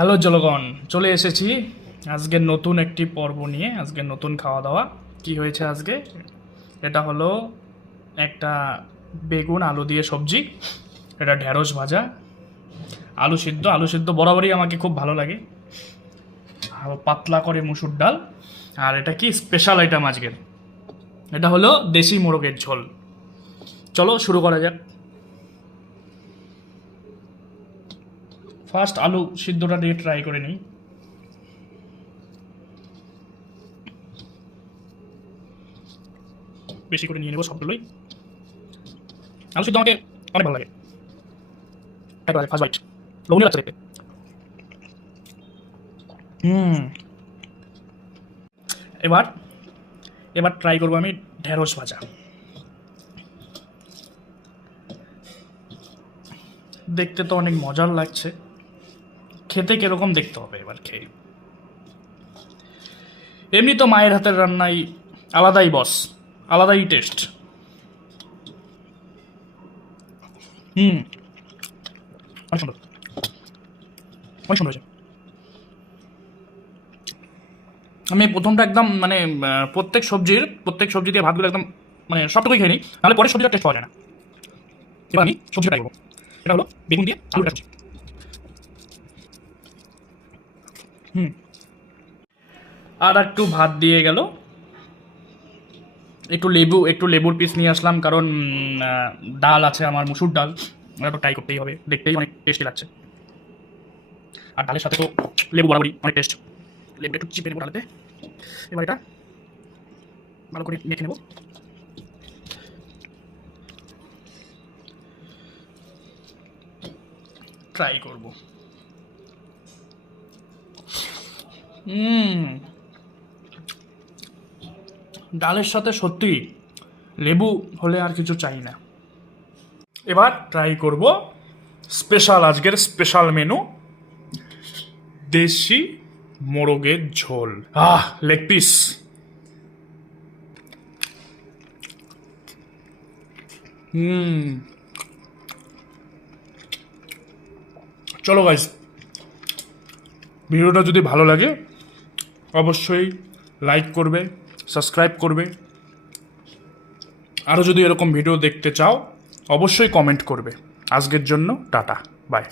Hello জলগণ, চলে এসেছি আজকের নতুন একটি পর্ব নিয়ে। আজকের নতুন খাওয়া দাওয়া কি হয়েছে আজকে, এটা হলো একটা বেগুন আলু দিয়ে সবজি, এটা ঢেঁড়স ভাজা, আলু সিদ্ধ বরাবরই আমাকে খুব ভালো লাগে, আর পাতলা করে মুসুর ডাল। আর এটা কি স্পেশাল আইটেম আজকের, এটা হলো দেশি মোরগের ঝোল। চলো শুরু করা যাক। ফার্স্ট আলু সিদ্ধটা দিয়ে ট্রাই করে নিই। বেশি করে নিয়ে নেবো সবগুলোই। আলু সিদ্ধ আমাকে অনেক ভালো লাগে, একবারে ফার্স্ট বাইট লবণীয় লাগছে দেখতে। হুম এবার এবার ট্রাই করবো আমি ঢেঁড়স ভাজা। দেখতে তো অনেক মজার লাগছে, খেতে কিরকম দেখতে হবে এবার খেয়ে। এমনি তো মায়ের হাতের রান্নাই আলাদাই বস, আলাদাই টেস্ট। হুম অনেক সুন্দর, অনেক সুন্দর হয়েছে। আমি প্রথমটা একদম মানে প্রত্যেক সবজি দিয়ে ভাতগুলো একদম মানে সবটুকুই খেয়ে নিই, নাহলে পরের সবজিটা টেস্ট পাওয়া যায় না। এবার আমি সবজিটা ট্রাই করবো। এটা হলো বেগুন দিয়ে আলুটা সবজি। হুম আর একটু ভাত দিয়ে গেল, একটু লেবুর পিস নিয়ে আসলাম, কারণ ডাল আছে আমার, মুসুর ডাল, ওটা তো ট্রাই করতেই হবে, দেখতেই অনেক টেস্টি লাগছে। আর ডালের সাথে তো লেবু বরাবরই অনেক টেস্ট। লেবুটা একটু চিপে নেবো ডালেতে। এবার এটা ভালো করে মেখে নেবো। ট্রাই করব। হুম ডালের সাথে সত্যি লেবু হলে আর কিছু চাই না। এবার ট্রাই করব আজকের স্পেশাল মেনু, দেশি মোরগের ঝোল। Leg piece. হুম চলো গাইস, ভিডিওটা যদি ভালো লাগে অবশ্যই লাইক করবে, সাবস্ক্রাইব করবে। আরও যদি এরকম ভিডিও দেখতে চাও অবশ্যই কমেন্ট করবে। আজকের জন্য টাটা, বাই।